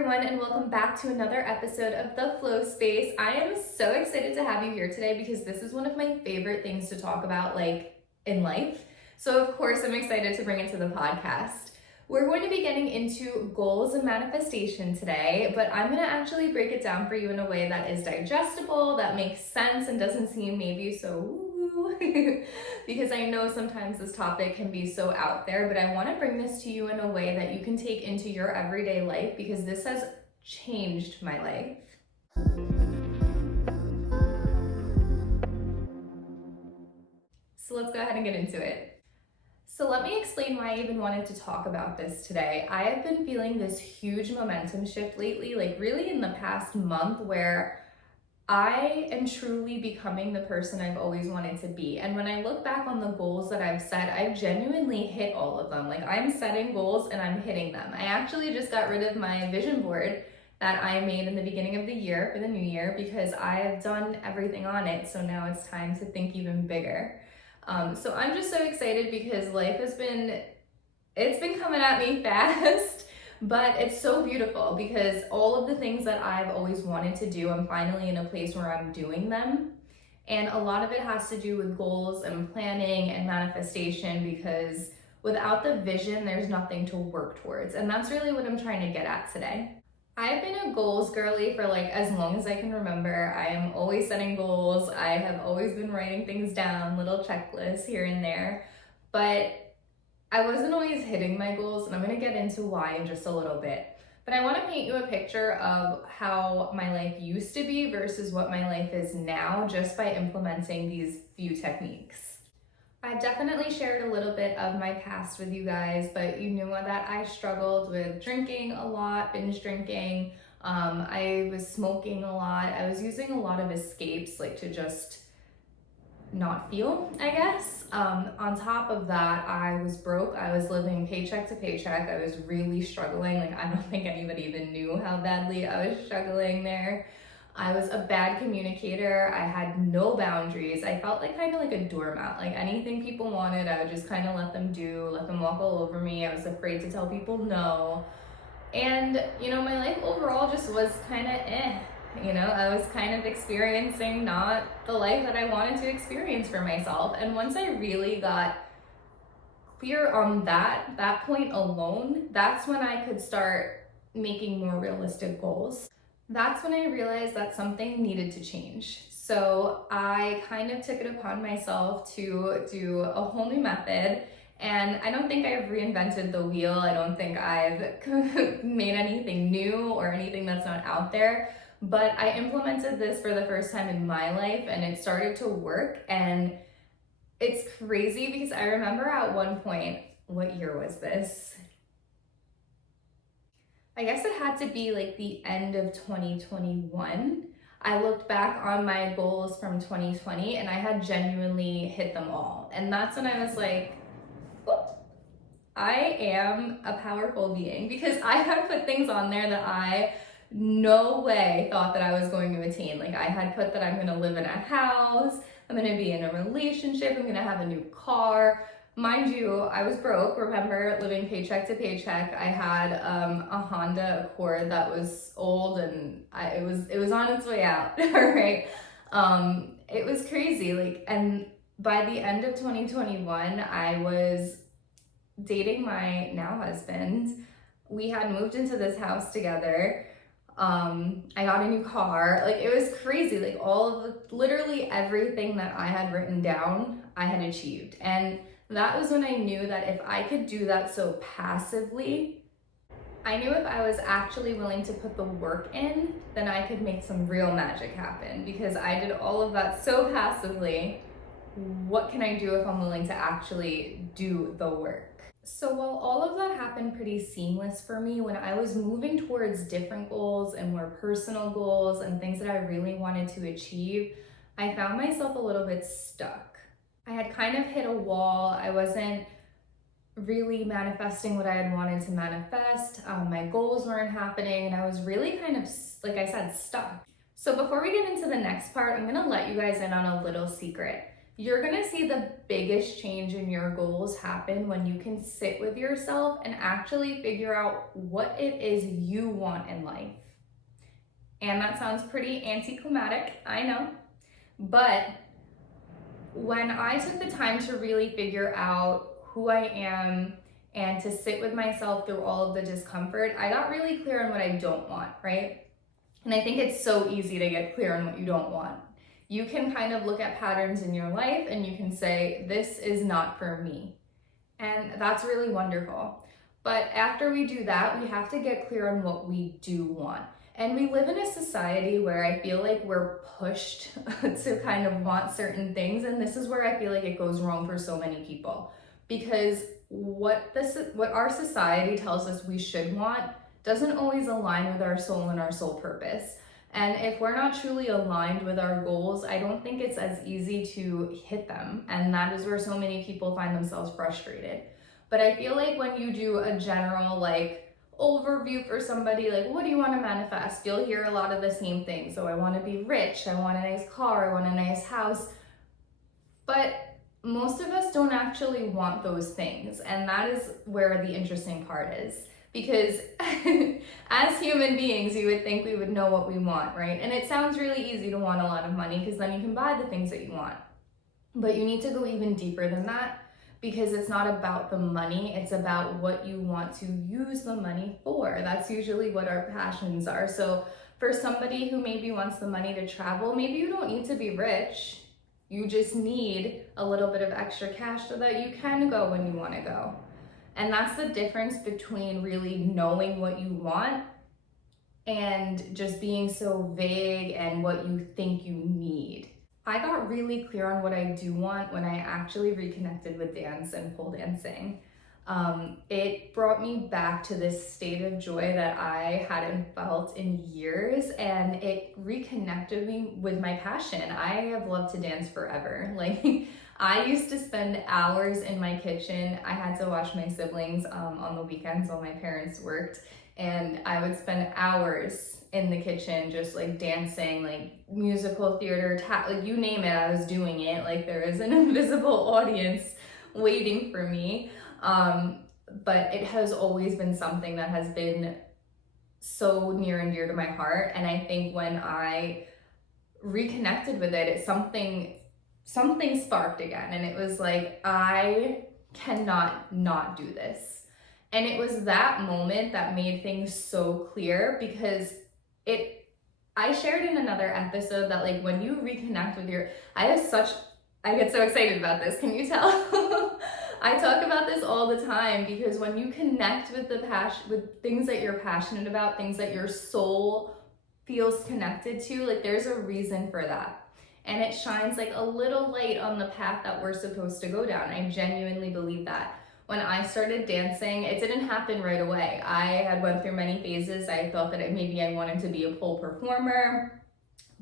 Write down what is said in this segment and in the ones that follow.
everyone, and welcome back to another episode of The Flow Space. I am so excited to have you here today because this is one of my favorite things to talk about, in life. So of course, I'm excited to bring it to the podcast. We're going to be getting into goals and manifestation today, but I'm going to actually break it down for you in a way that is digestible, that makes sense, and doesn't seem maybe so woo-woo, because I know sometimes this topic can be so out there, but I want to bring this to you in a way that you can take into your everyday life because this has changed my life. So let's go ahead and get into it. So let me explain why I even wanted to talk about this today. I have been feeling this huge momentum shift lately, really in the past month, where I am truly becoming the person I've always wanted to be. And when I look back on the goals that I've set, I've genuinely hit all of them. I'm setting goals and I'm hitting them. I actually just got rid of my vision board that I made in the beginning of the year for the new year because I have done everything on it. So now it's time to think even bigger. So I'm just so excited because life it's been coming at me fast, but it's so beautiful because all of the things that I've always wanted to do, I'm finally in a place where I'm doing them. And a lot of it has to do with goals and planning and manifestation because without the vision, there's nothing to work towards. And that's really what I'm trying to get at today. I've been a goals girly for as long as I can remember. I am always setting goals. I have always been writing things down, little checklists here and there, but I wasn't always hitting my goals, and I'm gonna get into why in just a little bit. But I wanna paint you a picture of how my life used to be versus what my life is now just by implementing these few techniques. I definitely shared a little bit of my past with you guys, but you knew that I struggled with drinking a lot, binge drinking. I was smoking a lot. I was using a lot of escapes, to just not feel, I guess. On top of that, I was broke. I was living paycheck to paycheck. I was really struggling. I don't think anybody even knew how badly I was struggling there. I was a bad communicator. I had no boundaries. I felt kind of like a doormat. Anything people wanted, I would just kind of let them do, let them walk all over me. I was afraid to tell people no. And, my life overall just was kind of I was kind of experiencing not the life that I wanted to experience for myself. And once I really got clear on that point alone, that's when I could start making more realistic goals. That's when I realized that something needed to change. So I kind of took it upon myself to do a whole new method. And I don't think I've reinvented the wheel. I don't think I've made anything new or anything that's not out there. But I implemented this for the first time in my life and it started to work. And it's crazy because I remember at one point, what year was this? I guess it had to be the end of 2021. I looked back on my goals from 2020 and I had genuinely hit them all. And that's when I was like, oh, I am a powerful being because I had put things on there that I no way thought that I was going to attain. I had put that I'm gonna live in a house, I'm gonna be in a relationship, I'm gonna have a new car. Mind you, I was broke, remember, living paycheck to paycheck. I had a Honda Accord that was old and it was on its way out, all right? It was crazy, and by the end of 2021, I was dating my now husband. We had moved into this house together. I got a new car. It was crazy. All of literally everything that I had written down, I had achieved. And that was when I knew that if I could do that so passively, I knew if I was actually willing to put the work in, then I could make some real magic happen because I did all of that so passively. What can I do if I'm willing to actually do the work? So while all of that happened pretty seamless for me, when I was moving towards different goals and more personal goals and things that I really wanted to achieve, I found myself a little bit stuck. I had kind of hit a wall. I wasn't really manifesting what I had wanted to manifest. My goals weren't happening and I was really kind of, like I said, stuck. So before we get into the next part, I'm gonna let you guys in on a little secret. You're gonna see the biggest change in your goals happen when you can sit with yourself and actually figure out what it is you want in life. And that sounds pretty anticlimactic, I know, but when I took the time to really figure out who I am and to sit with myself through all of the discomfort, I got really clear on what I don't want, right? And I think it's so easy to get clear on what you don't want. You can kind of look at patterns in your life and you can say, this is not for me. And that's really wonderful. But after we do that, we have to get clear on what we do want. And we live in a society where I feel like we're pushed to kind of want certain things. And this is where I feel like it goes wrong for so many people. Because what our society tells us we should want doesn't always align with our soul and our soul purpose. And if we're not truly aligned with our goals, I don't think it's as easy to hit them. And that is where so many people find themselves frustrated. But I feel like when you do a general overview for somebody, like, what do you want to manifest? You'll hear a lot of the same things. So I want to be rich, I want a nice car, I want a nice house. But most of us don't actually want those things. And that is where the interesting part is. Because as human beings, you would think we would know what we want, right? And it sounds really easy to want a lot of money because then you can buy the things that you want. But you need to go even deeper than that, because it's not about the money, it's about what you want to use the money for. That's usually what our passions are. So for somebody who maybe wants the money to travel, maybe you don't need to be rich. You just need a little bit of extra cash so that you can go when you want to go. And that's the difference between really knowing what you want and just being so vague and what you think you need. I got really clear on what I do want when I actually reconnected with dance and pole dancing. It brought me back to this state of joy that I hadn't felt in years, and it reconnected me with my passion. I have loved to dance forever. I used to spend hours in my kitchen. I had to watch my siblings on the weekends while my parents worked, and I would spend hours in the kitchen just dancing, musical theater, you name it, I was doing it. There is an invisible audience waiting for me. But it has always been something that has been so near and dear to my heart. And I think when I reconnected with it, it's something sparked again. And it was like, I cannot not do this. And it was that moment that made things so clear, because I shared in another episode that when you reconnect with I get so excited about this, can you tell? I talk about this all the time, because when you connect with with things that you're passionate about, things that your soul feels connected to, there's a reason for that. And it shines a little light on the path that we're supposed to go down. I genuinely believe that. When I started dancing, it didn't happen right away. I had went through many phases. I thought that maybe I wanted to be a pole performer,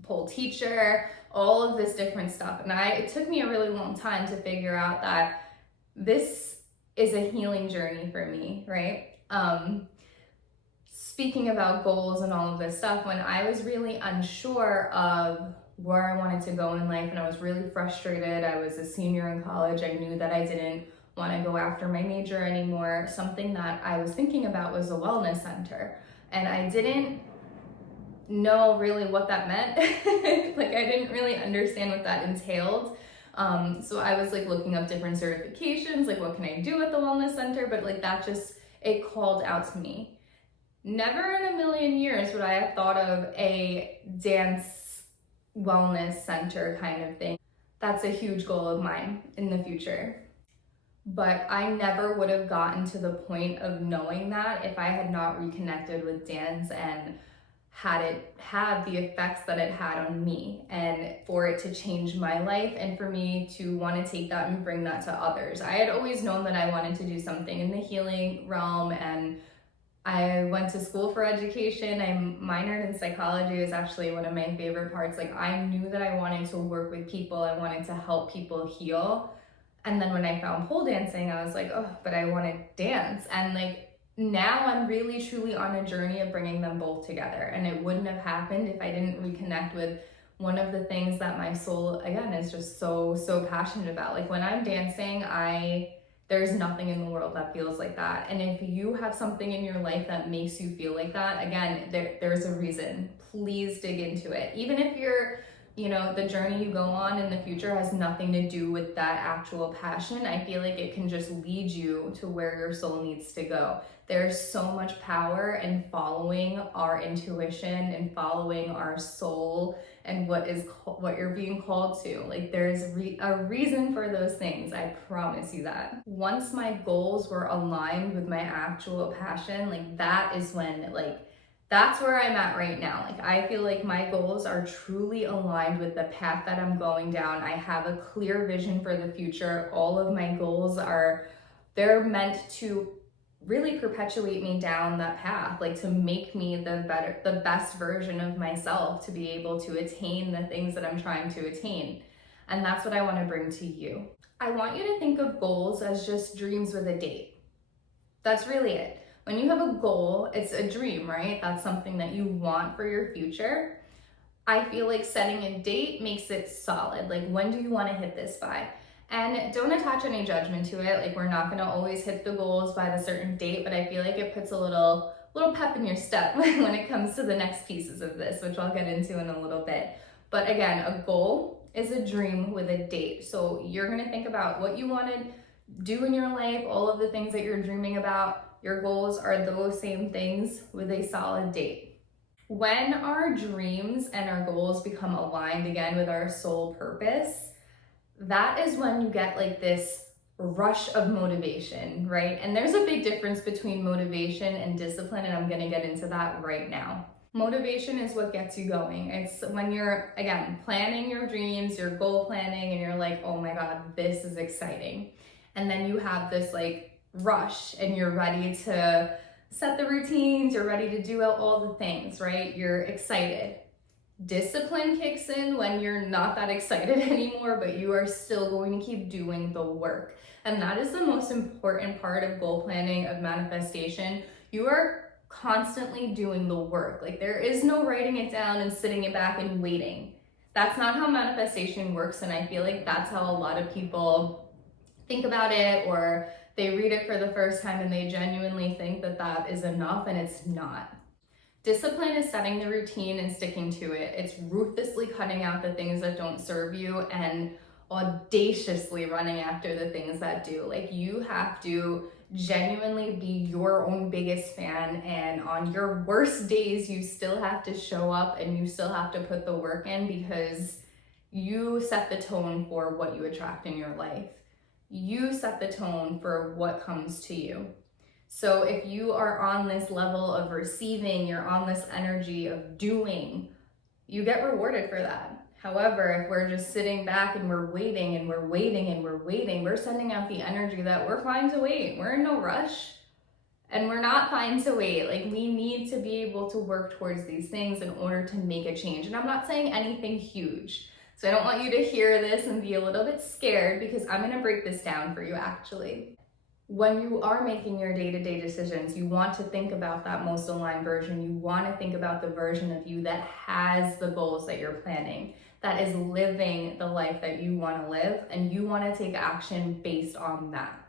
pole teacher, all of this different stuff. And it took me a really long time to figure out that this is a healing journey for me, right? Speaking about goals and all of this stuff, when I was really unsure of where I wanted to go in life and I was really frustrated, I was a senior in college, I knew that I didn't want to go after my major anymore. Something that I was thinking about was a wellness center. And I didn't know really what that meant. I didn't really understand what that entailed. So I was looking up different certifications, what can I do at the wellness center? But it called out to me. Never in a million years would I have thought of a dance wellness center kind of thing. That's a huge goal of mine in the future. But I never would have gotten to the point of knowing that if I had not reconnected with dance and had it have the effects that it had on me, and for it to change my life and for me to want to take that and bring that to others. I had always known that I wanted to do something in the healing realm, and I went to school for education. I minored in psychology. It was actually one of my favorite parts. I knew that I wanted to work with people. I wanted to help people heal. And then when I found pole dancing, I was like, oh, but I want to dance. And now I'm really truly on a journey of bringing them both together. And it wouldn't have happened if I didn't reconnect with one of the things that my soul, again, is just so passionate about. Like when I'm dancing, there's nothing in the world that feels like that. And if you have something in your life that makes you feel like that, again, there's a reason. Please dig into it. Even if the journey you go on in the future has nothing to do with that actual passion, I feel like it can just lead you to where your soul needs to go. There's so much power in following our intuition and following our soul and what you're being called to. Like there's a reason for those things. I promise you that. Once my goals were aligned with my actual passion, like that is when that's where I'm at right now. Like I feel like my goals are truly aligned with the path that I'm going down. I have a clear vision for the future. All of my goals they're meant to really perpetuate me down that path, like to make me the best version of myself, to be able to attain the things that I'm trying to attain. And that's what I want to bring to you. I want you to think of goals as just dreams with a date. That's really it. When you have a goal, it's a dream, right? That's something that you want for your future. I feel like setting a date makes it solid. Like, when do you want to hit this by? And don't attach any judgment to it. Like, we're not going to always hit the goals by the certain date, but I feel like it puts a little pep in your step when it comes to the next pieces of this, which I'll get into in a little bit. But again, a goal is a dream with a date. So you're going to think about what you want to do in your life, all of the things that you're dreaming about. Your goals are those same things with a solid date. When our dreams and our goals become aligned again with our soul purpose, that is when you get like this rush of motivation, right? And there's a big difference between motivation and discipline, and I'm gonna get into that right now. Motivation is what gets you going. It's when you're, again, planning your dreams, your goal planning, and you're like, oh my God, this is exciting. And then you have this like rush and you're ready to set the routines, you're ready to do all the things, right? You're excited. Discipline kicks in when you're not that excited anymore, but you are still going to keep doing the work. And that is the most important part of goal planning, of manifestation. You are constantly doing the work. Like there is no writing it down and sitting it back and waiting. That's not how manifestation works. And I feel like that's how a lot of people think about it, or they read it for the first time and they genuinely think that that is enough, and it's not. Discipline is setting the routine and sticking to it. It's ruthlessly cutting out the things that don't serve you and audaciously running after the things that do. Like you have to genuinely be your own biggest fan, and on your worst days, you still have to show up and you still have to put the work in, because you set the tone for what you attract in your life. You set the tone for what comes to you. So if you are on this level of receiving, you're on this energy of doing, you get rewarded for that. However, if we're just sitting back and we're waiting and we're waiting and we're waiting, we're sending out the energy that we're fine to wait. We're in no rush and we're not fine to wait. Like we need to be able to work towards these things in order to make a change. And I'm not saying anything huge. So I don't want you to hear this and be a little bit scared, because I'm going to break this down for you actually. When you are making your day-to-day decisions, you want to think about that most aligned version. You want to think about the version of you that has the goals that you're planning, that is living the life that you want to live, and you want to take action based on that.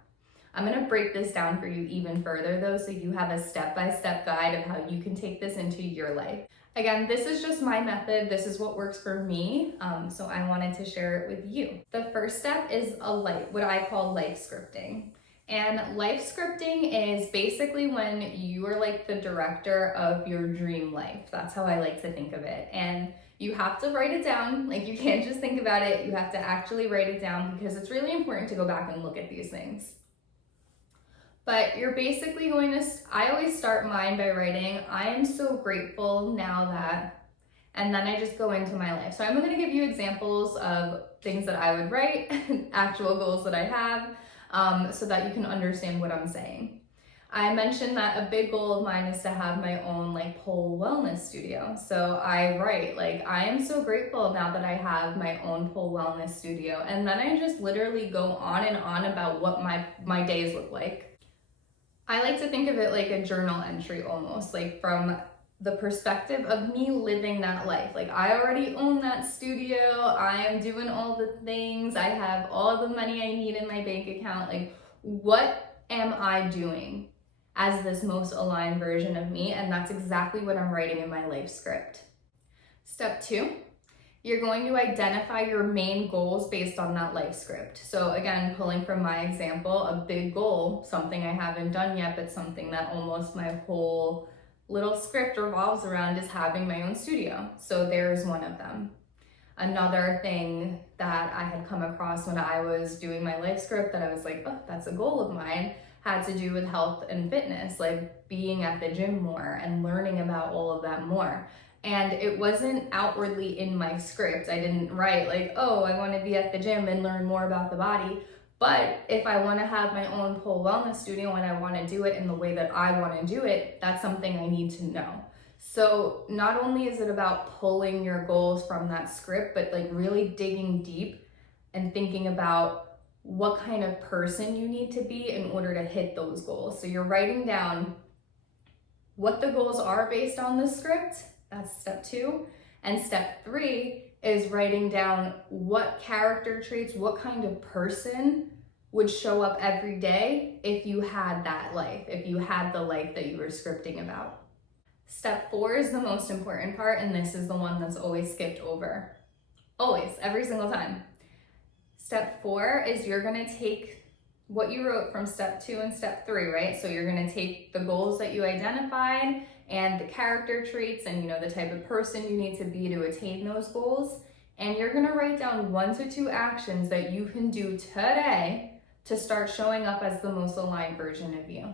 I'm going to break this down for you even further though, so you have a step-by-step guide of how you can take this into your life. Again, this is just my method. This is what works for me. So I wanted to share it with you. The first step is what I call life scripting. And life scripting is basically when you are like the director of your dream life. That's how I like to think of it. And you have to write it down. Like you can't just think about it. You have to actually write it down, because it's really important to go back and look at these things. But you're basically I always start mine by writing, I am so grateful now that, and then I just go into my life. So I'm going to give you examples of things that I would write, actual goals that I have, so that you can understand what I'm saying. I mentioned that a big goal of mine is to have my own like pole wellness studio. So I write I am so grateful now that I have my own pole wellness studio. And then I just literally go on and on about what my days look like. I like to think of it like a journal entry almost, like from the perspective of me living that life. Like, I already own that studio. I am doing all the things. I have all the money I need in my bank account. Like, what am I doing as this most aligned version of me? And that's exactly what I'm writing in my life script. Step 2, you're going to identify your main goals based on that life script. So again, pulling from my example, a big goal, something I haven't done yet, but something that almost my whole little script revolves around, is having my own studio. So there's one of them. Another thing that I had come across when I was doing my life script that I was like, oh, that's a goal of mine, had to do with health and fitness, like being at the gym more and learning about all of that more. And it wasn't outwardly in my script. I didn't write like, oh, I want to be at the gym and learn more about the body. But if I want to have my own pole wellness studio and I want to do it in the way that I want to do it, that's something I need to know. So not only is it about pulling your goals from that script, but like really digging deep and thinking about what kind of person you need to be in order to hit those goals. So you're writing down what the goals are based on the script. That's step 2. And step 3 is writing down what character traits, what kind of person would show up every day if you had that life, if you had the life that you were scripting about. Step 4 is the most important part, and this is the one that's always skipped over. Always, every single time. Step 4 is you're gonna take what you wrote from step 2 and step 3, right? So you're gonna take the goals that you identified and the character traits and, you know, the type of person you need to be to attain those goals. And you're gonna write down 1 to 2 actions that you can do today to start showing up as the most aligned version of you.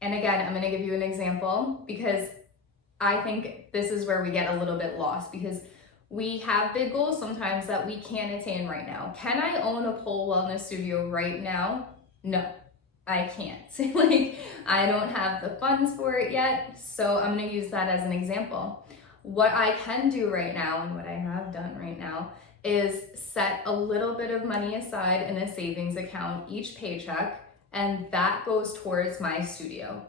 And again, I'm gonna give you an example because I think this is where we get a little bit lost, because we have big goals sometimes that we can't attain right now. Can I own a pole wellness studio right now? No, I can't. Like, I don't have the funds for it yet, so I'm gonna use that as an example. What I can do right now, and what I have done right now, is set a little bit of money aside in a savings account each paycheck, and that goes towards my studio.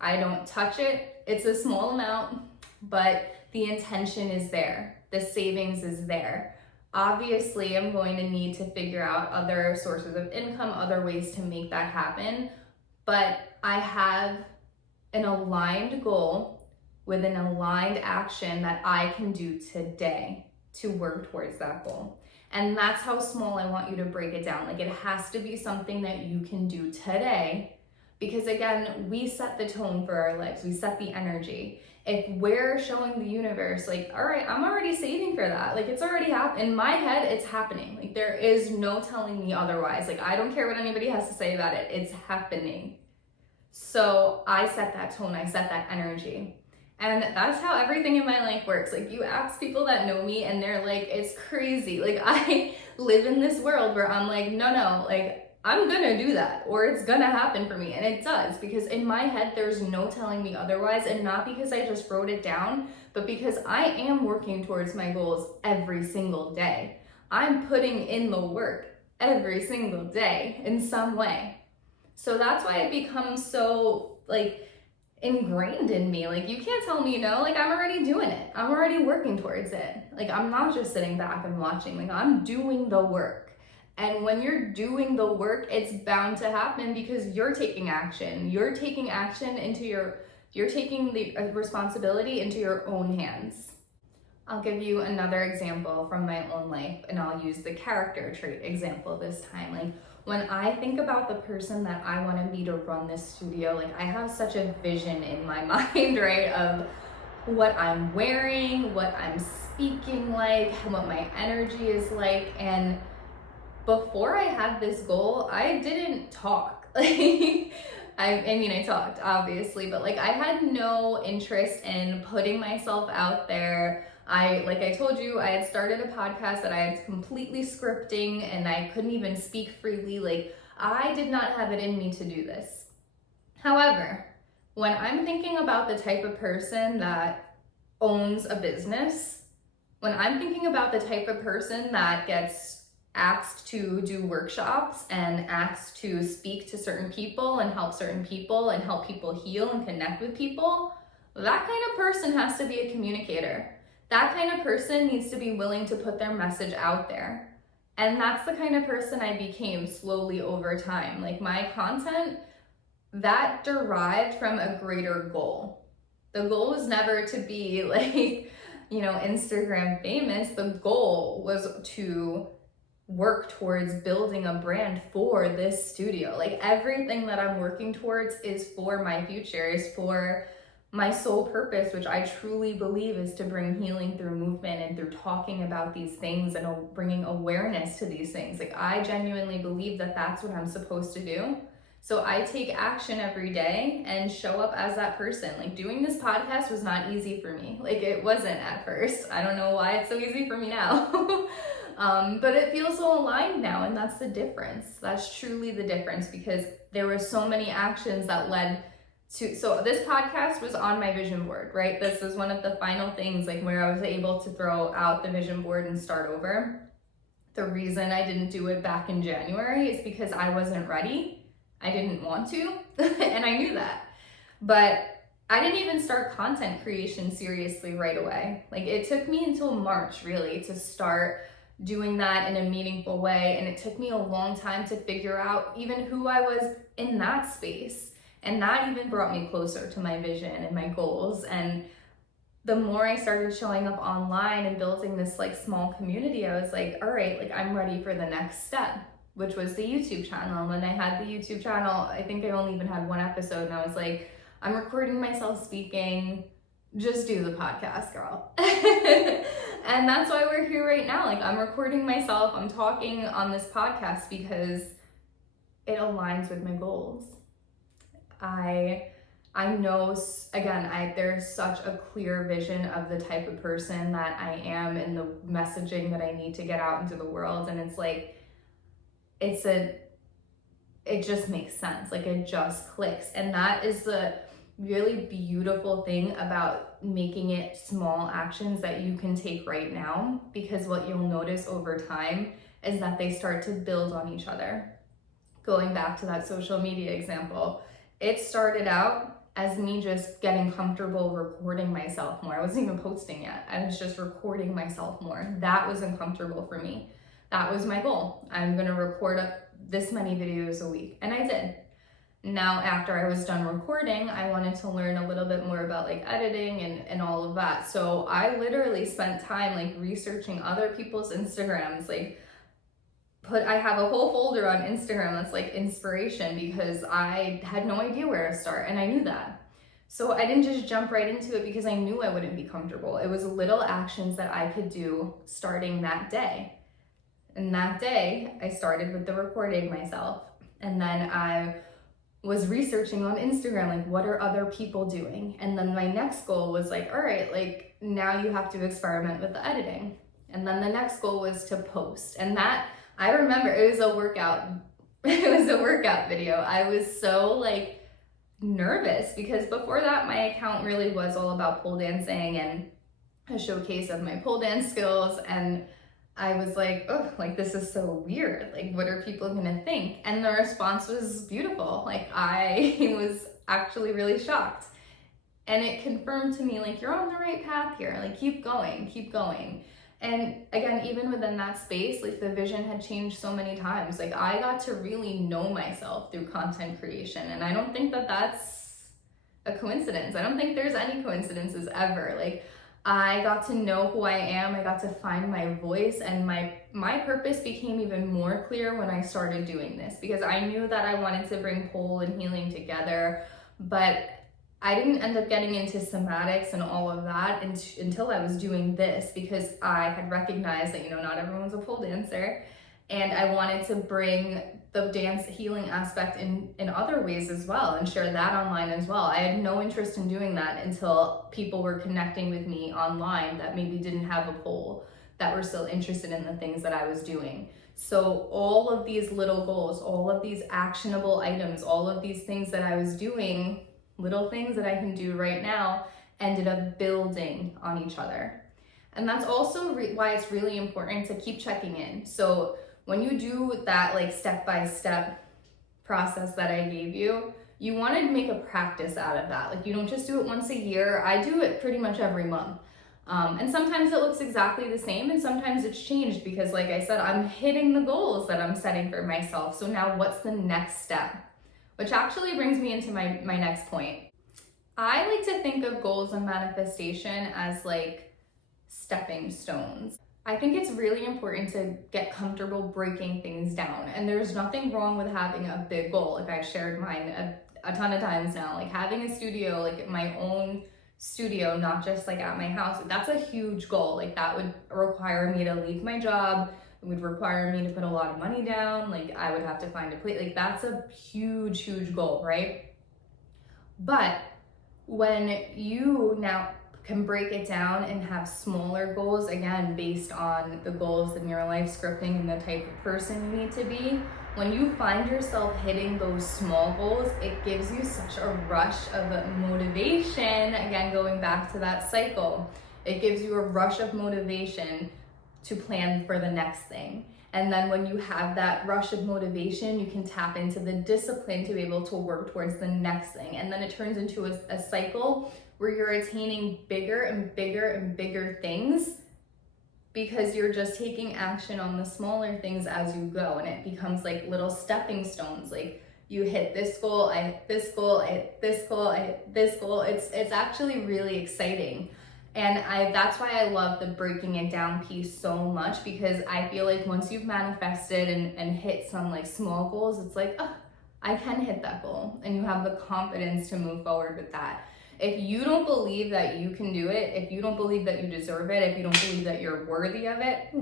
I don't touch it. It's a small amount, but the intention is there. The savings is there. Obviously, I'm going to need to figure out other sources of income, other ways to make that happen, but I have an aligned goal with an aligned action that I can do today to work towards that goal. And that's how small I want you to break it down. Like, it has to be something that you can do today, because again, we set the tone for our lives. We set the energy. If we're showing the universe, like, all right, I'm already saving for that. Like, it's already happened. In my head, it's happening. Like, there is no telling me otherwise. Like, I don't care what anybody has to say about it. It's happening. So I set that tone. I set that energy. And that's how everything in my life works. Like, you ask people that know me and they're like, it's crazy. Like, I live in this world where I'm like, no, like, I'm gonna do that, or it's gonna happen for me. And it does, because in my head, there's no telling me otherwise. And not because I just wrote it down, but because I am working towards my goals every single day. I'm putting in the work every single day in some way. So that's why it becomes so, like, ingrained in me. Like, you can't tell me no. Like, I'm already doing it. I'm already working towards it. Like, I'm not just sitting back and watching. Like, I'm doing the work. And when you're doing the work, it's bound to happen because you're taking action. You're taking action you're taking the responsibility into your own hands. I'll give you another example from my own life, and I'll use the character trait example this time. Like, when I think about the person that I want to be to run this studio, like, I have such a vision in my mind, right, of what I'm wearing, what I'm speaking like, what my energy is like. And before I had this goal, I didn't talk. Like, I talked, obviously, but like, I had no interest in putting myself out there. Like I told you, I had started a podcast that I had completely scripting and I couldn't even speak freely. Like, I did not have it in me to do this. However, when I'm thinking about the type of person that owns a business, when I'm thinking about the type of person that gets asked to do workshops and asked to speak to certain people and help people heal and connect with people, That kind of person has to be a communicator. That kind of person needs to be willing to put their message out there. And that's the kind of person I became slowly over time. Like my content, that derived from a greater goal. The goal was never to be like, Instagram famous. The goal was to work towards building a brand for this studio. Like everything that I'm working towards is for my future, is for my sole purpose, which I truly believe is to bring healing through movement and through talking about these things and bringing awareness to these things. Like I genuinely believe that that's what I'm supposed to do. So I take action every day and show up as that person. Like doing this podcast was not easy for me. Like it wasn't at first. I don't know why it's so easy for me now. But it feels so aligned now, and that's the difference. That's truly the difference, because there were so many actions that led to, so this podcast was on my vision board, right? This was one of the final things, like where I was able to throw out the vision board and start over. The reason I didn't do it back in January is because I wasn't ready. I didn't want to, and I knew that. But I didn't even start content creation seriously right away. Like it took me until March really to start doing that in a meaningful way. And it took me a long time to figure out even who I was in that space. And that even brought me closer to my vision and my goals. And the more I started showing up online and building this like small community, I was like, all right, like I'm ready for the next step, which was the YouTube channel. And when I had the YouTube channel, I think I only even had one episode, and I was like, I'm recording myself speaking, just do the podcast, girl. And that's why we're here right now. Like I'm recording myself, I'm talking on this podcast because it aligns with my goals. I know, again, there's such a clear vision of the type of person that I am and the messaging that I need to get out into the world. And it's like, it just makes sense. Like it just clicks. And that is the really beautiful thing about making it small actions that you can take right now, because what you'll notice over time is that they start to build on each other. Going back to that social media example, it started out as me just getting comfortable recording myself more. I wasn't even posting yet. I was just recording myself more. That was uncomfortable for me. That was my goal. I'm gonna record this many videos a week, and I did. Now, after I was done recording, I wanted to learn a little bit more about like editing and all of that. So I literally spent time like researching other people's Instagrams. Like I have a whole folder on Instagram that's like inspiration, because I had no idea where to start, and I knew that. So I didn't just jump right into it because I knew I wouldn't be comfortable. It was little actions that I could do starting that day. And that day I started with the recording myself, and then I was researching on Instagram, like what are other people doing? And then my next goal was like, all right, like now you have to experiment with the editing. And then the next goal was to post. And that, I remember it was a workout. It was a workout video. I was so like nervous because before that, my account really was all about pole dancing and a showcase of my pole dance skills. And I was like, oh, like this is so weird. Like, what are people gonna think? And the response was beautiful. Like, I was actually really shocked. And it confirmed to me, like, you're on the right path here. Like, keep going, keep going. And again, even within that space, like the vision had changed so many times. Like, I got to really know myself through content creation. And I don't think that that's a coincidence. I don't think there's any coincidences ever. Like, I got to know who I am. I got to find my voice, and my purpose became even more clear when I started doing this, because I knew that I wanted to bring pole and healing together, but I didn't end up getting into somatics and all of that until I was doing this, because I had recognized that, not everyone's a pole dancer, and I wanted to bring the dance healing aspect in other ways as well and share that online as well. I had no interest in doing that until people were connecting with me online that maybe didn't have a pole, that were still interested in the things that I was doing. So all of these little goals, all of these actionable items, all of these things that I was doing, little things that I can do right now, ended up building on each other. And that's also why it's really important to keep checking in. So when you do that like step-by-step process that I gave you, You want to make a practice out of that. Like, you don't just do it once a year. I do it pretty much every month. And sometimes it looks exactly the same, and sometimes it's changed because, like I said, I'm hitting the goals that I'm setting for myself. So now what's the next step? Which actually brings me into my next point. I like to think of goals and manifestation as like stepping stones. I think it's really important to get comfortable breaking things down. And there's nothing wrong with having a big goal. Like, I've shared mine a ton of times now, like having a studio, like my own studio, not just like at my house. That's a huge goal. Like, that would require me to leave my job. It would require me to put a lot of money down. Like, I would have to find a place. Like, that's a huge, huge goal, right? But when you now can break it down and have smaller goals, again, based on the goals in your life scripting and the type of person you need to be, when you find yourself hitting those small goals, it gives you such a rush of motivation. Again, going back to that cycle, it gives you a rush of motivation to plan for the next thing. And then when you have that rush of motivation, you can tap into the discipline to be able to work towards the next thing. And then it turns into a cycle where you're attaining bigger and bigger and bigger things because you're just taking action on the smaller things as you go. And it becomes like little stepping stones. Like, you hit this goal, I hit this goal, I hit this goal, I hit this goal. It's actually really exciting. And that's why I love the breaking it down piece so much, because I feel like once you've manifested and hit some like small goals, it's like, oh, I can hit that goal. And you have the confidence to move forward with that. If you don't believe that you can do it, if you don't believe that you deserve it, if you don't believe that you're worthy of it,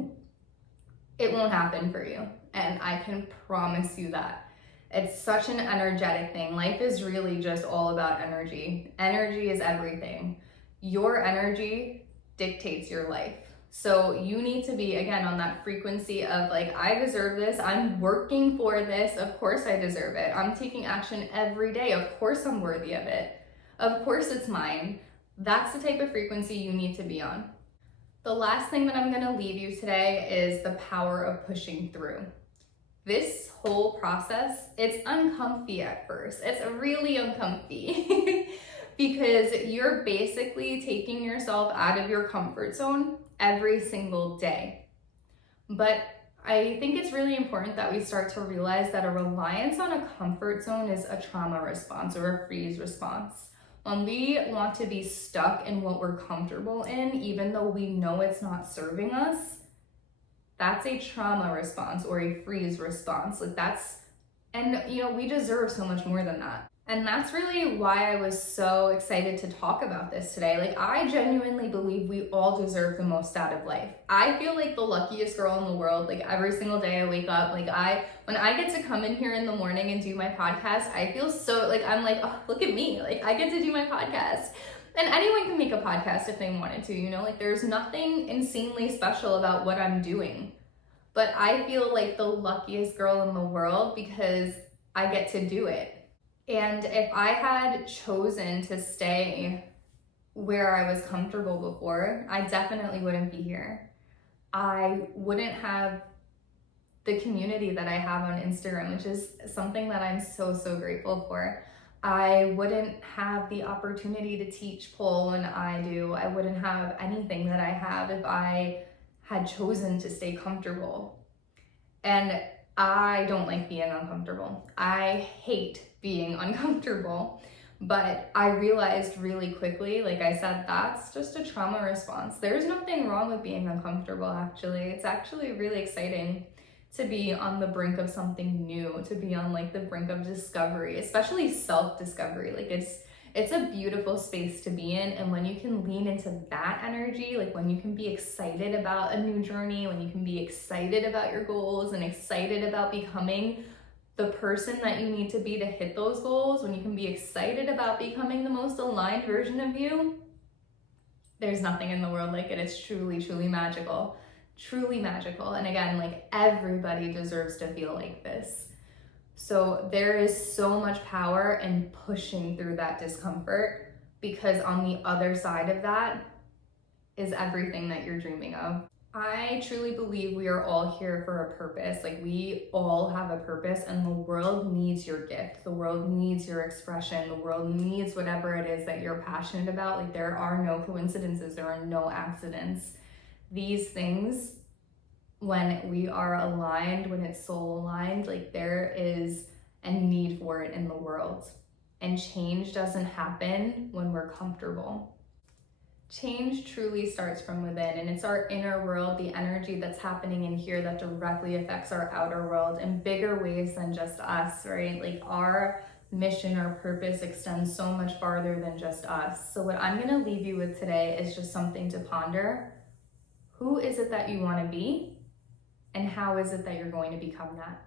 it won't happen for you. And I can promise you that. It's such an energetic thing. Life is really just all about energy. Energy is everything. Your energy dictates your life. So you need to be, again, on that frequency of like, I deserve this. I'm working for this. Of course I deserve it. I'm taking action every day. Of course I'm worthy of it. Of course it's mine. That's the type of frequency you need to be on. The last thing that I'm going to leave you today is the power of pushing through. This whole process, it's uncomfy at first. It's really uncomfy. Because you're basically taking yourself out of your comfort zone every single day. But I think it's really important that we start to realize that a reliance on a comfort zone is a trauma response or a freeze response. When we want to be stuck in what we're comfortable in, even though we know it's not serving us, that's a trauma response or a freeze response. Like, and we deserve so much more than that. And that's really why I was so excited to talk about this today. Like, I genuinely believe we all deserve the most out of life. I feel like the luckiest girl in the world. Like, every single day I wake up, like when I get to come in here in the morning and do my podcast, I feel so like, I'm like, oh, look at me. Like, I get to do my podcast. And anyone can make a podcast if they wanted to, like, there's nothing insanely special about what I'm doing. But I feel like the luckiest girl in the world because I get to do it. And if I had chosen to stay where I was comfortable before, I definitely wouldn't be here. I wouldn't have the community that I have on Instagram, which is something that I'm so, so grateful for. I wouldn't have the opportunity to teach pole when I do. I wouldn't have anything that I have if I had chosen to stay comfortable. And I don't like being uncomfortable. I hate being uncomfortable, but I realized really quickly, like I said, that's just a trauma response. There's nothing wrong with being uncomfortable, actually. It's actually really exciting to be on the brink of something new, to be on like the brink of discovery, especially self-discovery. Like, it's a beautiful space to be in. And when you can lean into that energy, like when you can be excited about a new journey, when you can be excited about your goals and excited about becoming the person that you need to be to hit those goals, when you can be excited about becoming the most aligned version of you, there's nothing in the world like it. It's truly, truly magical. Truly magical. And again, like, everybody deserves to feel like this. So there is so much power in pushing through that discomfort, because on the other side of that is everything that you're dreaming of. I truly believe we are all here for a purpose. Like, we all have a purpose, and the world needs your gift. The world needs your expression. The world needs whatever it is that you're passionate about. Like, there are no coincidences, there are no accidents. These things, when we are aligned, when it's soul aligned, like, there is a need for it in the world. And change doesn't happen when we're comfortable. Change truly starts from within, and it's our inner world, the energy that's happening in here that directly affects our outer world in bigger ways than just us, right? Like, our mission or purpose extends so much farther than just us. So what I'm going to leave you with today is just something to ponder. Who is it that you want to be, and how is it that you're going to become that?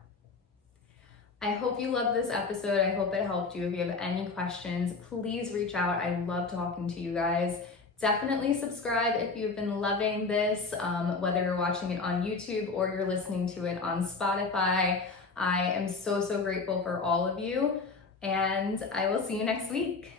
I hope you loved this episode. I hope it helped you. If you have any questions, please reach out. I love talking to you guys. Definitely subscribe if you've been loving this, whether you're watching it on YouTube or you're listening to it on Spotify. I am so, so grateful for all of you, and I will see you next week.